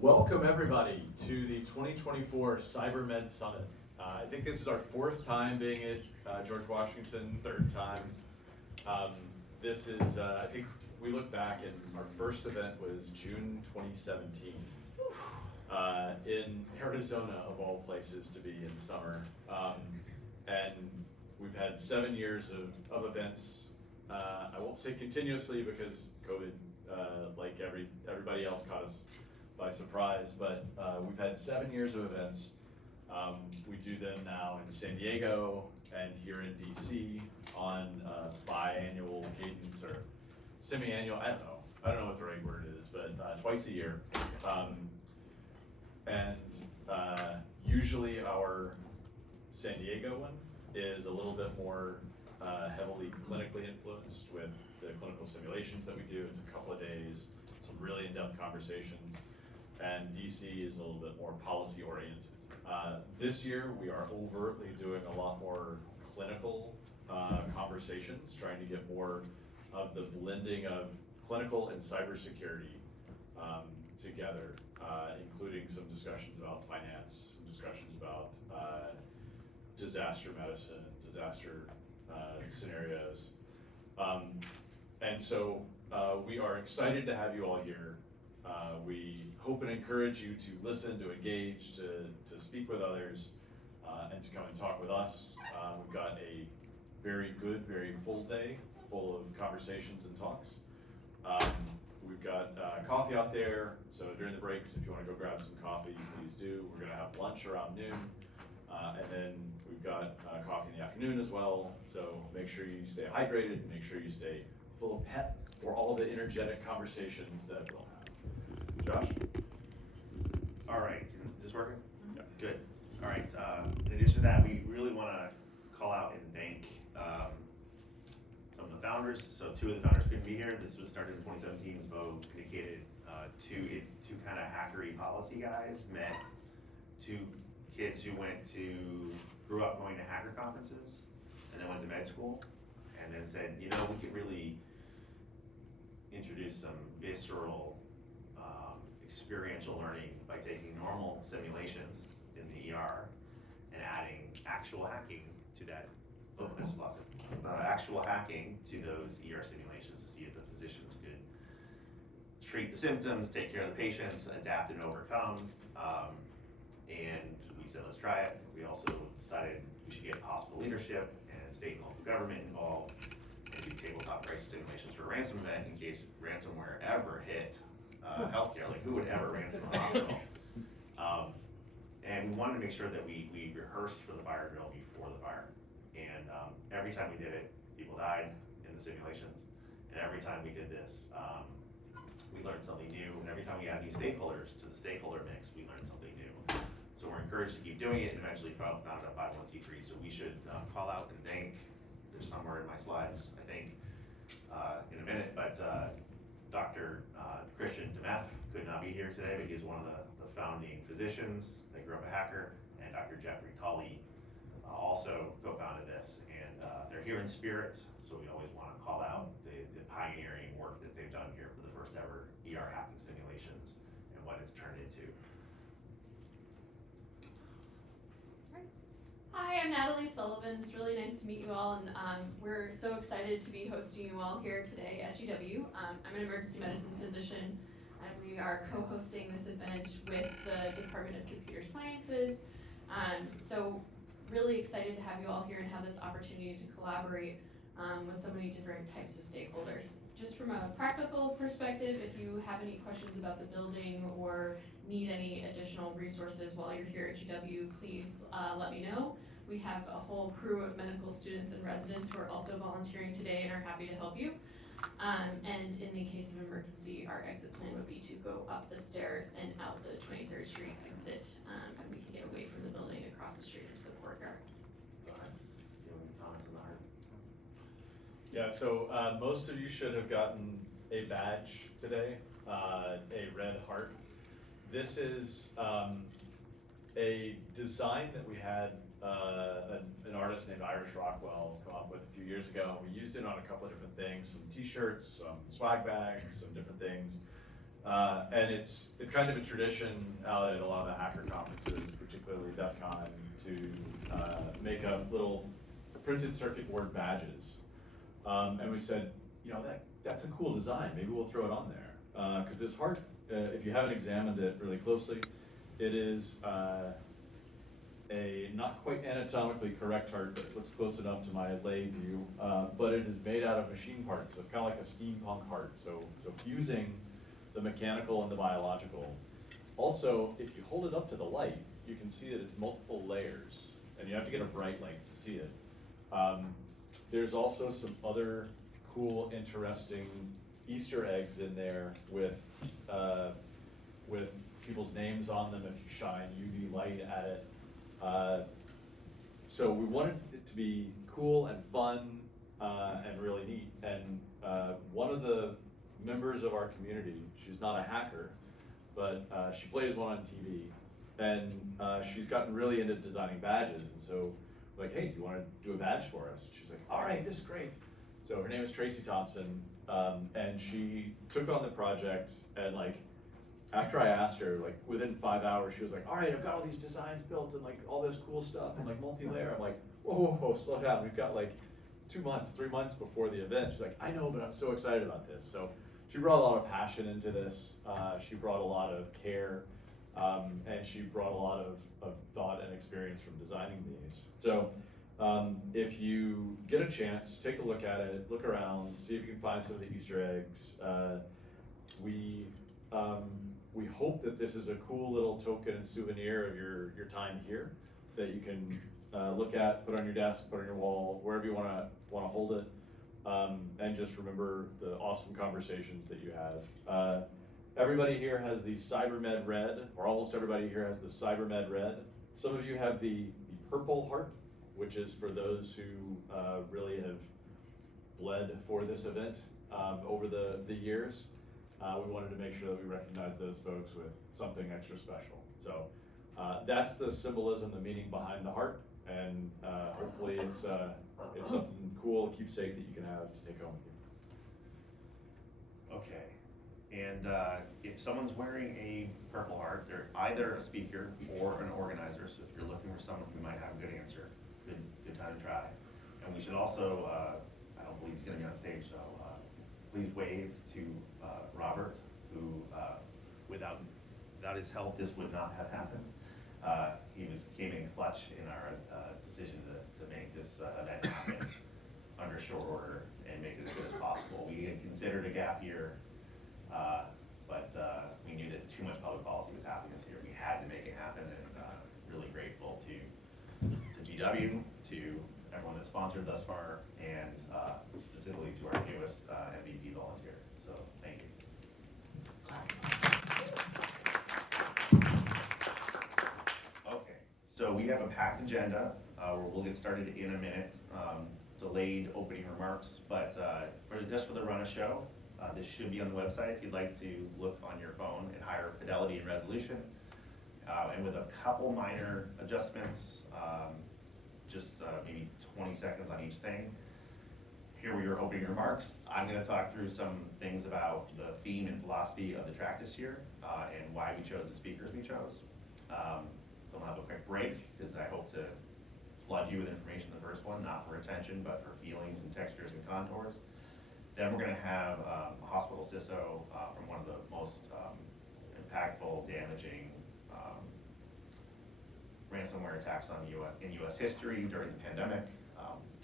Welcome everybody to the 2024 CyberMed Summit. I think this is our fourth time being at George Washington, third time. This is, I think we look back and our first event was June 2017 in Arizona, of all places to be in summer. And we've had 7 years of events. I won't say continuously because COVID, like everybody else, caught us by surprise, but we've had 7 years of events. We do them now in San Diego and here in DC on biannual cadence or semi-annual, I don't know what the right word is, but twice a year. Usually our San Diego one is a little bit more heavily clinically influenced with the clinical simulations that we do. It's a couple of days, some really in-depth conversations. And DC is a little bit more policy oriented. This year we are overtly doing a lot more clinical conversations, trying to get more of the blending of clinical and cybersecurity together, including some discussions about finance, some discussions about disaster medicine, disaster scenarios. And so we are excited to have you all here. We hope and encourage you to listen, to engage, to speak with others, and to come and talk with us. We've got a very good, very full day, full of conversations and talks. We've got coffee out there, so during the breaks, if you want to go grab some coffee, please do. We're going to have lunch around noon, and then we've got coffee in the afternoon as well, so make sure you stay hydrated, make sure you stay full of pep for all the energetic conversations that we'll have. Josh? All right, is this working? Yeah. Good. All right, in addition to that, we really want to call out and thank some of the founders. So 2 of the founders couldn't be here. This was started in 2017, as Bo indicated. Two kind of hackery policy guys met 2 kids who grew up going to hacker conferences and then went to med school and then said, you know, we could really introduce some visceral experiential learning by taking normal simulations in the ER and adding actual hacking to that. Oh, I just lost it. Actual hacking to those ER simulations to see if the physicians could treat the symptoms, take care of the patients, adapt and overcome. And we said, let's try it. We also decided we should get hospital leadership and state and local government involved and do tabletop crisis simulations for a ransom event in case ransomware ever hit healthcare. Like, who would ever ransom a hospital? And we wanted to make sure that we rehearsed for the fire drill before the fire. And every time we did it, people died in the simulations. And every time we did this, we learned something new. And every time we add new stakeholders to the stakeholder mix, we learned something new. So we're encouraged to keep doing it and eventually founded a 501c3. So we should call out and thank, there's somewhere in my slides, I think, in a minute, but Dr. Christian Demeth could not be here today, but he's one of the founding physicians that grew up a hacker, and Dr. Jeffrey Tolley also co-founded this, and they're here in spirit, so we always want to call out the pioneering work that they've done here for the first ever ER hacking simulations and what it's turned into. Hi, I'm Natalie Sullivan. It's really nice to meet you all, and we're so excited to be hosting you all here today at GW. I'm an emergency medicine physician, and we are co-hosting this event with the Department of Computer Sciences. So really excited to have you all here and have this opportunity to collaborate with so many different types of stakeholders. Just from a practical perspective, if you have any questions about the building or need any additional resources while you're here at GW, please let me know. We have a whole crew of medical students and residents who are also volunteering today and are happy to help you. And in the case of emergency, our exit plan would be to go up the stairs and out the 23rd Street exit, and we can get away from the building across the street into the courtyard. Go ahead. Do you have any comments on the heart? Yeah, so most of you should have gotten a badge today, a red heart. This is a design that we had an artist named Irish Rockwell come up with a few years ago. We used it on a couple of different things, some t-shirts, some swag bags, some different things. And it's kind of a tradition out at a lot of the hacker conferences, particularly DEF CON, to make up little printed circuit board badges. And we said, you know, that's a cool design, maybe we'll throw it on there. Because this heart, if you haven't examined it really closely, it is a not quite anatomically correct heart, but it looks close enough to my lay view. But it is made out of machine parts, so it's kind of like a steampunk heart. So fusing the mechanical and the biological. Also, if you hold it up to the light, you can see that it's multiple layers, and you have to get a bright light to see it. There's also some other cool, interesting Easter eggs in there with people's names on them if you shine UV light at it. So we wanted it to be cool and fun and really neat. And one of the members of our community, she's not a hacker, but she plays one on TV, and she's gotten really into designing badges. And so we're like, hey, do you want to do a badge for us? She's like, all right, this is great. So her name is Tracy Thompson, and she took on the project, and like, after I asked her, like within 5 hours, she was like, all right, I've got all these designs built and like all this cool stuff and like multi-layer. I'm like, whoa, slow down. We've got like 2 months, 3 months before the event. She's like, I know, but I'm so excited about this. So she brought a lot of passion into this. She brought a lot of care, and she brought a lot of thought and experience from designing these. So if you get a chance, take a look at it, look around, see if you can find some of the Easter eggs. We hope that this is a cool little token and souvenir of your time here that you can look at, put on your desk, put on your wall, wherever you want to hold it, and just remember the awesome conversations that you have. Everybody here has the CyberMed Red, or almost everybody here has the CyberMed Red. Some of you have the Purple Heart, which is for those who really have bled for this event over the years. We wanted to make sure that we recognize those folks with something extra special. So that's the symbolism, the meaning behind the heart, and hopefully it's something cool, keepsake that you can have to take home with you. Okay, and if someone's wearing a Purple Heart, they're either a speaker or an organizer, so if you're looking for someone who might have a good answer, good time to try. And we should also, I don't believe he's gonna be on stage, so please wave to Robert, who without his help, this would not have happened. He came in clutch in our decision to make this event happen under short order and make it as good as possible. We had considered a gap year, but we knew that too much public policy was happening this year. We had to make it happen, and really grateful to GW, to everyone that sponsored thus far, and specifically to our newest MVP volunteer. So thank you. Okay, so we have a packed agenda where we'll get started in a minute. Delayed opening remarks, but just for the run of show, this should be on the website if you'd like to look on your phone at higher fidelity and resolution. And with a couple minor adjustments, just maybe 20 seconds on each thing. Here were your opening remarks. I'm going to talk through some things about the theme and philosophy of the track this year and why we chose the speakers we chose. Then we'll have a quick break because I hope to flood you with information in the first one, not for attention, but for feelings and textures and contours. Then we're going to have a hospital CISO from one of the most impactful, damaging ransomware attacks in U.S. history during the pandemic.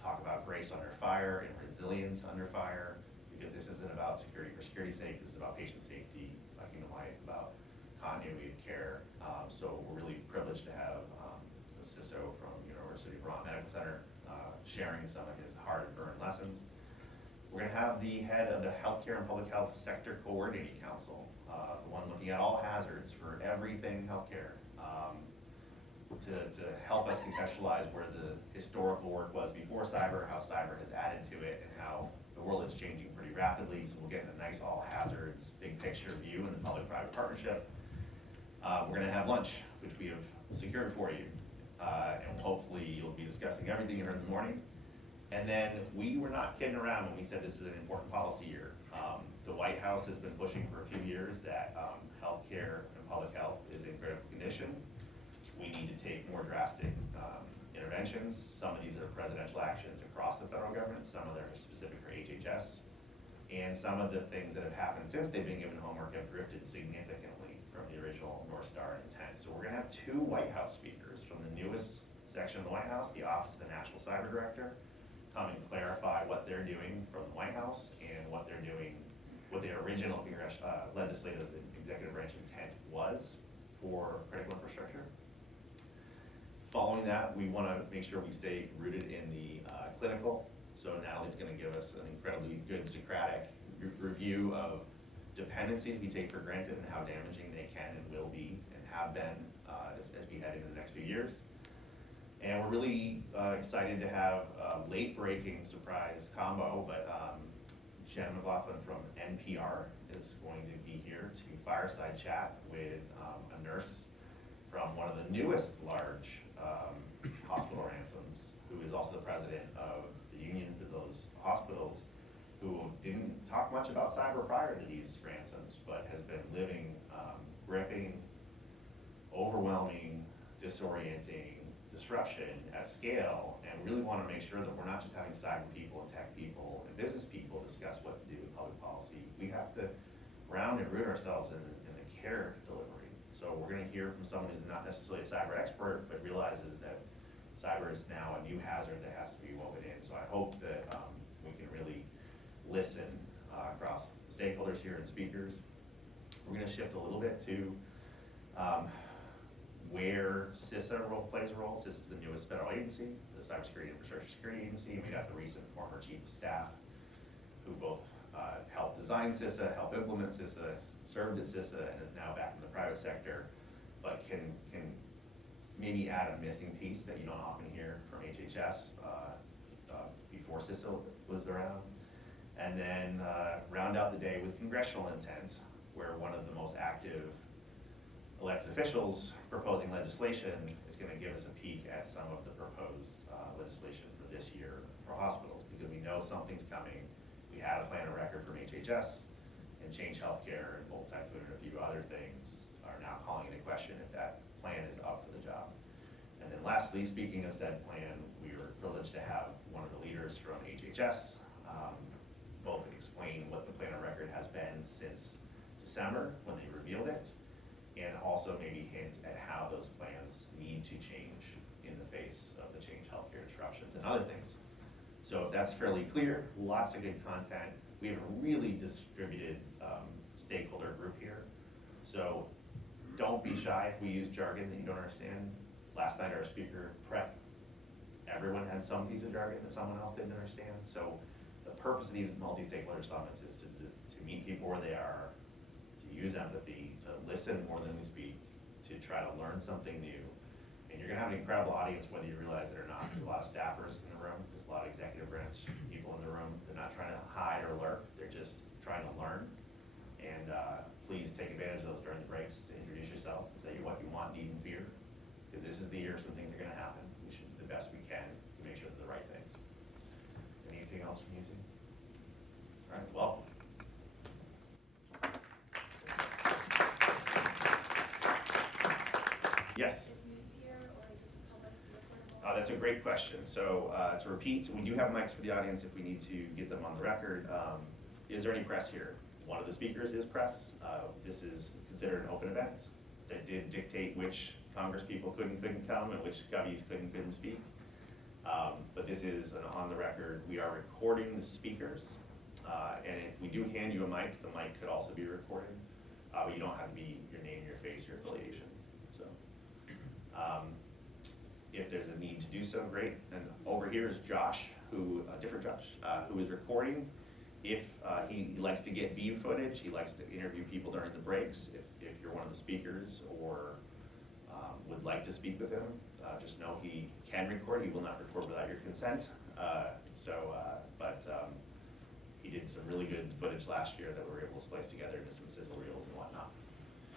Talk about grace under fire and resilience under fire, because this isn't about security for security's sake. This is about patient safety, about human life, about continuity of care. So we're really privileged to have the CISO from University of Vermont Medical Center sharing some of his hard-earned lessons. We're going to have the head of the Healthcare and Public Health Sector Coordinating Council, the one looking at all hazards for everything healthcare, to help us contextualize where the historical work was before cyber, how cyber has added to it, and how the world is changing pretty rapidly. So we'll get a nice all hazards, big picture view in the public-private partnership. We're going to have lunch, which we have secured for you, and hopefully you'll be discussing everything you heard in the morning. And then we were not kidding around when we said this is an important policy year. The White House has been pushing for a few years that healthcare and public health is in critical condition. We need to take more drastic interventions. Some of these are presidential actions across the federal government, some of them are specific for HHS. And some of the things that have happened since they've been given homework have drifted significantly from the original North Star intent. So we're gonna have 2 White House speakers from the newest section of the White House, the Office of the National Cyber Director, come and clarify what they're doing from the White House and what they're doing, what the original legislative and executive branch intent was for critical infrastructure. Following that, we want to make sure we stay rooted in the clinical. So Natalie's going to give us an incredibly good Socratic review of dependencies we take for granted and how damaging they can and will be and have been as we head into the next few years. And we're really excited to have a late-breaking surprise combo, but Jen McLaughlin from NPR is going to be here to fireside chat with a nurse from one of the newest large hospital ransoms, who is also the president of the union for those hospitals, who didn't talk much about cyber prior to these ransoms, but has been living gripping, overwhelming, disorienting disruption at scale, and really want to make sure that we're not just having cyber people and tech people and business people discuss what to do with public policy. We have to ground and root ourselves in the care delivery. So we're going to hear from someone who's not necessarily a cyber expert, but realizes that cyber is now a new hazard that has to be woven in. So I hope that we can really listen across stakeholders here and speakers. We're going to shift a little bit to where CISA plays a role. CISA is the newest federal agency, the Cybersecurity Infrastructure Security Agency. We got the recent former chief of staff who both helped design CISA, helped implement CISA, served at CISA, and is now back in the private sector, but can maybe add a missing piece that you don't often hear from HHS before CISA was around. And then round out the day with congressional intent, where one of the most active elected officials proposing legislation is going to give us a peek at some of the proposed legislation for this year for hospitals, because we know something's coming. We had a plan of record from HHS, and Change Healthcare and Bolt Typhoon and a few other things are now calling into question if that plan is up for the job. And then lastly, speaking of said plan, we were privileged to have one of the leaders from HHS both explain what the plan of record has been since December when they revealed it, and also maybe hint at how those plans need to change in the face of the Change Healthcare disruptions and other things. So if that's fairly clear, lots of good content. We have a really distributed stakeholder group here. So don't be shy if we use jargon that you don't understand. Last night our speaker prep, everyone had some piece of jargon that someone else didn't understand. So the purpose of these multi-stakeholder summits is to meet people where they are, to use empathy, to listen more than we speak, to try to learn something new. And you're gonna have an incredible audience whether you realize it or not. There's a lot of staffers in the room, there's a lot of executive branch people in the room. They're not trying to hide or lurk, they're just trying to learn. And please take advantage of those during the breaks to introduce yourself and say what you want, need, and fear. Because this is the year some things are gonna happen. We should do the best we can to make sure they're the right things. Anything else from you, Susan? All right, welcome. Yes. Is news here, or is this public recordable? That's a great question. So to repeat, we do have mics for the audience if we need to get them on the record. Is there any press here? One of the speakers is press. This is considered an open event that did dictate which Congress people couldn't come and which govies couldn't speak. But this is an on the record. We are recording the speakers. And if we do hand you a mic, the mic could also be recorded. But you don't have to be your name, your face, your affiliation. So if there's a need to do so, great. And over here is Josh, different Josh, who is recording. If he likes to get view footage, he likes to interview people during the breaks. If you're one of the speakers or would like to speak with him, just know he can record. He will not record without your consent. He did some really good footage last year that we were able to splice together into some sizzle reels and whatnot.